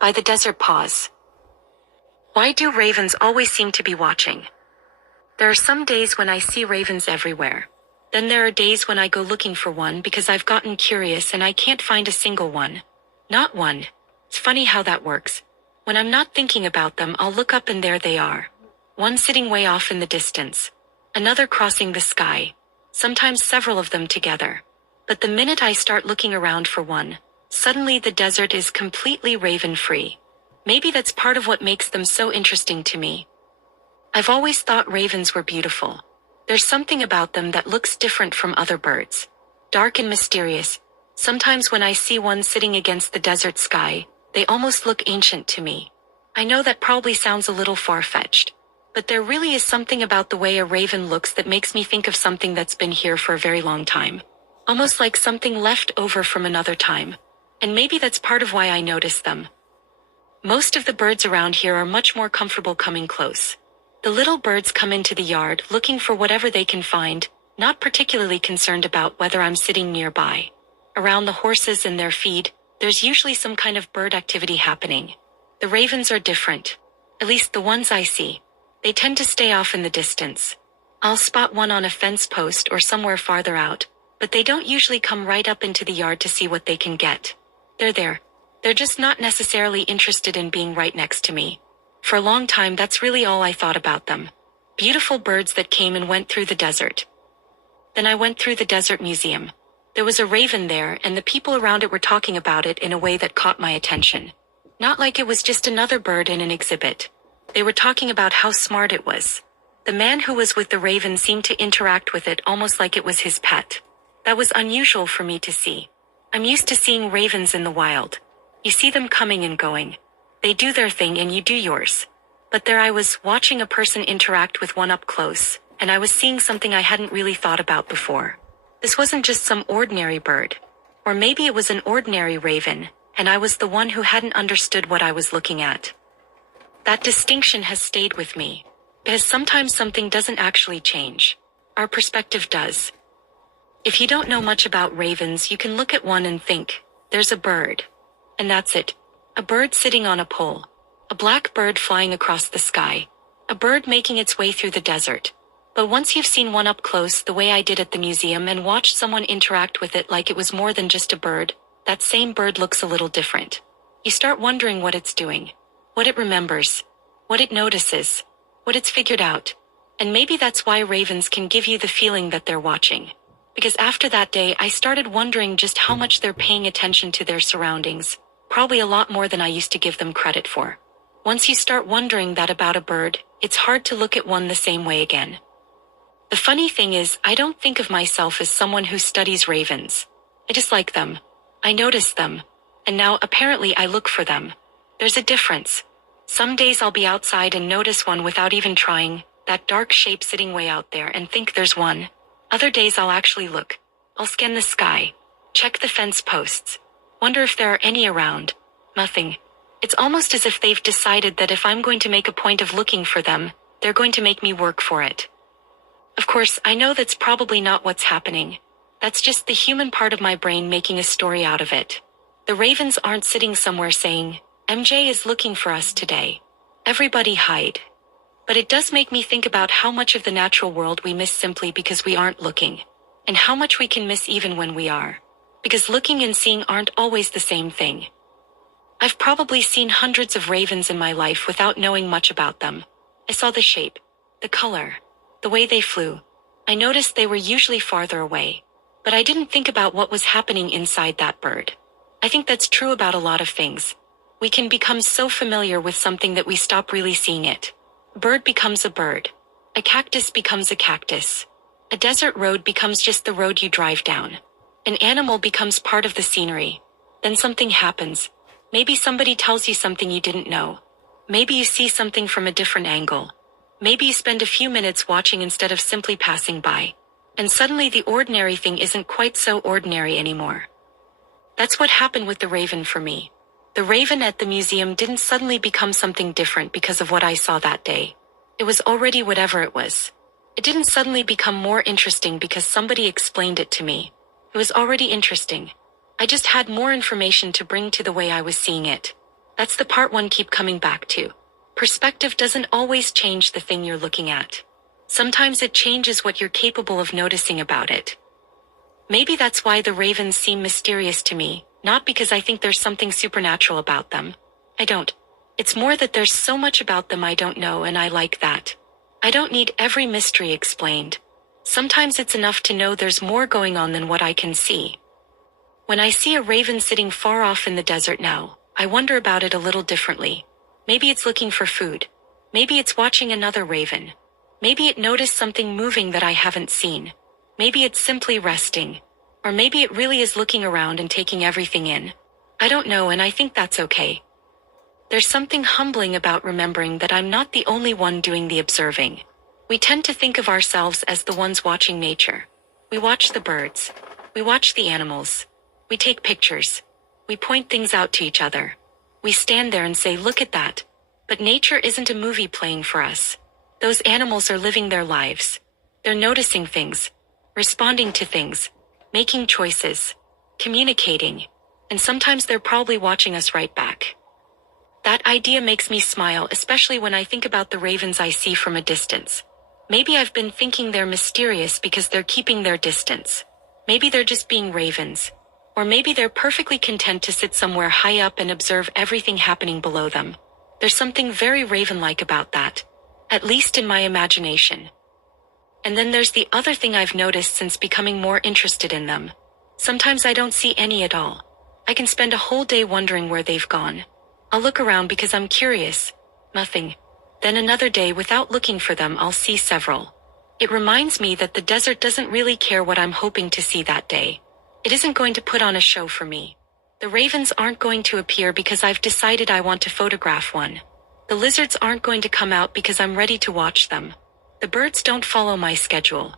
By the desert pause. Why do ravens always seem to be watching? There are some days when I see ravens everywhere. Then there are days when I go looking for one because I've gotten curious and I can't find a single one. Not one. It's funny how that works. When I'm not thinking about them, I'll look up and there they are. One sitting way off in the distance. Another crossing the sky. Sometimes several of them together. But the minute I start looking around for one, suddenly the desert is completely raven-free. Maybe that's part of what makes them so interesting to me. I've always thought ravens were beautiful. There's something about them that looks different from other birds. Dark and mysterious. Sometimes when I see one sitting against the desert sky, they almost look ancient to me. I know that probably sounds a little far-fetched, but there really is something about the way a raven looks that makes me think of something that's been here for a very long time. Almost like something left over from another time. And maybe that's part of why I notice them. Most of the birds around here are much more comfortable coming close. The little birds come into the yard looking for whatever they can find, not particularly concerned about whether I'm sitting nearby. Around the horses and their feed, there's usually some kind of bird activity happening. The ravens are different. At least the ones I see. They tend to stay off in the distance. I'll spot one on a fence post or somewhere farther out, but they don't usually come right up into the yard to see what they can get. They're there. They're just not necessarily interested in being right next to me. For a long time, that's really all I thought about them. Beautiful birds that came and went through the desert. Then I went through the desert museum. There was a raven there, and the people around it were talking about it in a way that caught my attention. Not like it was just another bird in an exhibit. They were talking about how smart it was. The man who was with the raven seemed to interact with it almost like it was his pet. That was unusual for me to see. I'm used to seeing ravens in the wild. You see them coming and going. They do their thing and you do yours. But there I was, watching a person interact with one up close, and I was seeing something I hadn't really thought about before. This wasn't just some ordinary bird. Or maybe it was an ordinary raven, and I was the one who hadn't understood what I was looking at. That distinction has stayed with me. Because sometimes something doesn't actually change. Our perspective does. If you don't know much about ravens, you can look at one and think, there's a bird. And that's it. A bird sitting on a pole. A black bird flying across the sky. A bird making its way through the desert. But once you've seen one up close the way I did at the museum and watched someone interact with it like it was more than just a bird, that same bird looks a little different. You start wondering what it's doing. What it remembers. What it notices. What it's figured out. And maybe that's why ravens can give you the feeling that they're watching. Because after that day I started wondering just how much they're paying attention to their surroundings, probably a lot more than I used to give them credit for. Once you start wondering that about a bird, it's hard to look at one the same way again. The funny thing is, I don't think of myself as someone who studies ravens. I just like them. I notice them. And now apparently I look for them. There's a difference. Some days I'll be outside and notice one without even trying, that dark shape sitting way out there, and think there's one. Other days I'll actually look. I'll scan the sky. Check the fence posts. Wonder if there are any around. Nothing. It's almost as if they've decided that if I'm going to make a point of looking for them, they're going to make me work for it. Of course, I know that's probably not what's happening. That's just the human part of my brain making a story out of it. The ravens aren't sitting somewhere saying, MJ is looking for us today. Everybody hide. But it does make me think about how much of the natural world we miss simply because we aren't looking. And how much we can miss even when we are. Because looking and seeing aren't always the same thing. I've probably seen hundreds of ravens in my life without knowing much about them. I saw the shape, the color, the way they flew. I noticed they were usually farther away. But I didn't think about what was happening inside that bird. I think that's true about a lot of things. We can become so familiar with something that we stop really seeing it. A bird becomes a bird. A cactus becomes a cactus. A desert road becomes just the road you drive down. An animal becomes part of the scenery. Then something happens. Maybe somebody tells you something you didn't know. Maybe you see something from a different angle. Maybe you spend a few minutes watching instead of simply passing by. And suddenly the ordinary thing isn't quite so ordinary anymore. That's what happened with the raven for me. The raven at the museum didn't suddenly become something different because of what I saw that day. It was already whatever it was. It didn't suddenly become more interesting because somebody explained it to me. It was already interesting. I just had more information to bring to the way I was seeing it. That's the part one keep coming back to. Perspective doesn't always change the thing you're looking at. Sometimes it changes what you're capable of noticing about it. Maybe that's why the ravens seem mysterious to me, not because I think there's something supernatural about them. I don't. It's more that there's so much about them I don't know, and I like that. I don't need every mystery explained. Sometimes it's enough to know there's more going on than what I can see. When I see a raven sitting far off in the desert now, I wonder about it a little differently. Maybe it's looking for food. Maybe it's watching another raven. Maybe it noticed something moving that I haven't seen. Maybe it's simply resting. Or maybe it really is looking around and taking everything in. I don't know, and I think that's okay. There's something humbling about remembering that I'm not the only one doing the observing. We tend to think of ourselves as the ones watching nature. We watch the birds. We watch the animals. We take pictures. We point things out to each other. We stand there and say, look at that. But nature isn't a movie playing for us. Those animals are living their lives. They're noticing things, responding to things, making choices, communicating, and sometimes they're probably watching us right back. That idea makes me smile, especially when I think about the ravens I see from a distance. Maybe I've been thinking they're mysterious because they're keeping their distance. Maybe they're just being ravens. Or maybe they're perfectly content to sit somewhere high up and observe everything happening below them. There's something very raven-like about that. At least in my imagination. And then there's the other thing I've noticed since becoming more interested in them. Sometimes I don't see any at all. I can spend a whole day wondering where they've gone. I'll look around because I'm curious. Nothing. Then another day without looking for them, I'll see several. It reminds me that the desert doesn't really care what I'm hoping to see that day. It isn't going to put on a show for me. The ravens aren't going to appear because I've decided I want to photograph one. The lizards aren't going to come out because I'm ready to watch them. The birds don't follow my schedule.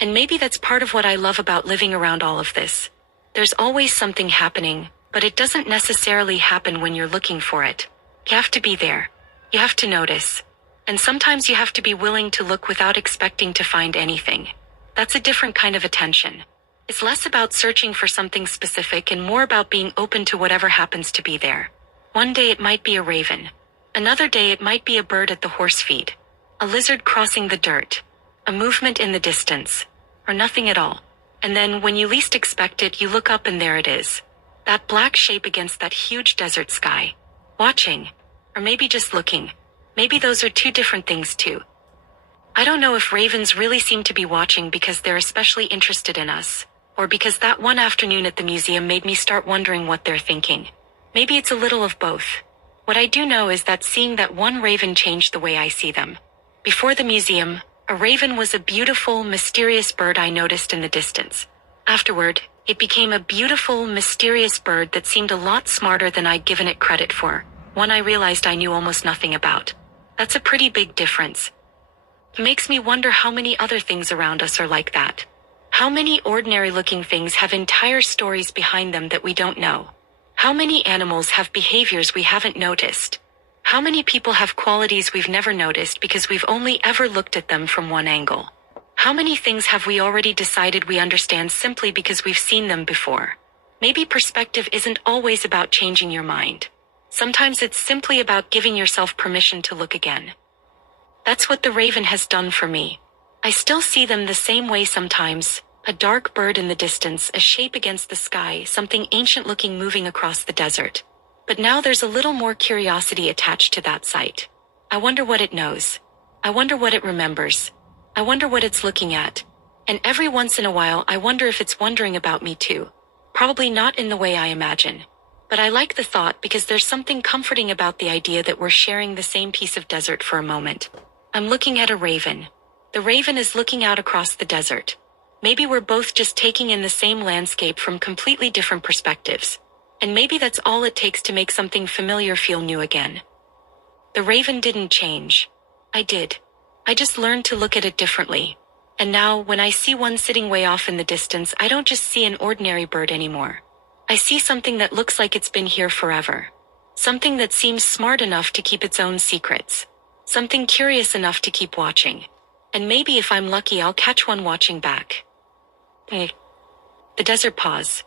And maybe that's part of what I love about living around all of this. There's always something happening, but it doesn't necessarily happen when you're looking for it. You have to be there. You have to notice. And sometimes you have to be willing to look without expecting to find anything. That's a different kind of attention. It's less about searching for something specific and more about being open to whatever happens to be there. One day it might be a raven. Another day it might be a bird at the horse feed. A lizard crossing the dirt. A movement in the distance. Or nothing at all. And then when you least expect it, you look up and there it is. That black shape against that huge desert sky. Watching. Or maybe just looking. Maybe those are two different things too. I don't know if ravens really seem to be watching because they're especially interested in us. Or because that one afternoon at the museum made me start wondering what they're thinking. Maybe it's a little of both. What I do know is that seeing that one raven changed the way I see them. Before the museum, a raven was a beautiful, mysterious bird I noticed in the distance. Afterward, it became a beautiful, mysterious bird that seemed a lot smarter than I'd given it credit for, one I realized I knew almost nothing about. That's a pretty big difference. It makes me wonder how many other things around us are like that. How many ordinary-looking things have entire stories behind them that we don't know? How many animals have behaviors we haven't noticed? How many people have qualities we've never noticed because we've only ever looked at them from one angle? How many things have we already decided we understand simply because we've seen them before? Maybe perspective isn't always about changing your mind. Sometimes it's simply about giving yourself permission to look again. That's what the raven has done for me. I still see them the same way sometimes. A dark bird in the distance, a shape against the sky, something ancient-looking moving across the desert. But now there's a little more curiosity attached to that sight. I wonder what it knows. I wonder what it remembers. I wonder what it's looking at. And every once in a while I wonder if it's wondering about me too. Probably not in the way I imagine. But I like the thought because there's something comforting about the idea that we're sharing the same piece of desert for a moment. I'm looking at a raven. The raven is looking out across the desert. Maybe we're both just taking in the same landscape from completely different perspectives. And maybe that's all it takes to make something familiar feel new again. The raven didn't change. I did. I just learned to look at it differently. And now, when I see one sitting way off in the distance, I don't just see an ordinary bird anymore. I see something that looks like it's been here forever. Something that seems smart enough to keep its own secrets. Something curious enough to keep watching. And maybe if I'm lucky I'll catch one watching back. The desert pause.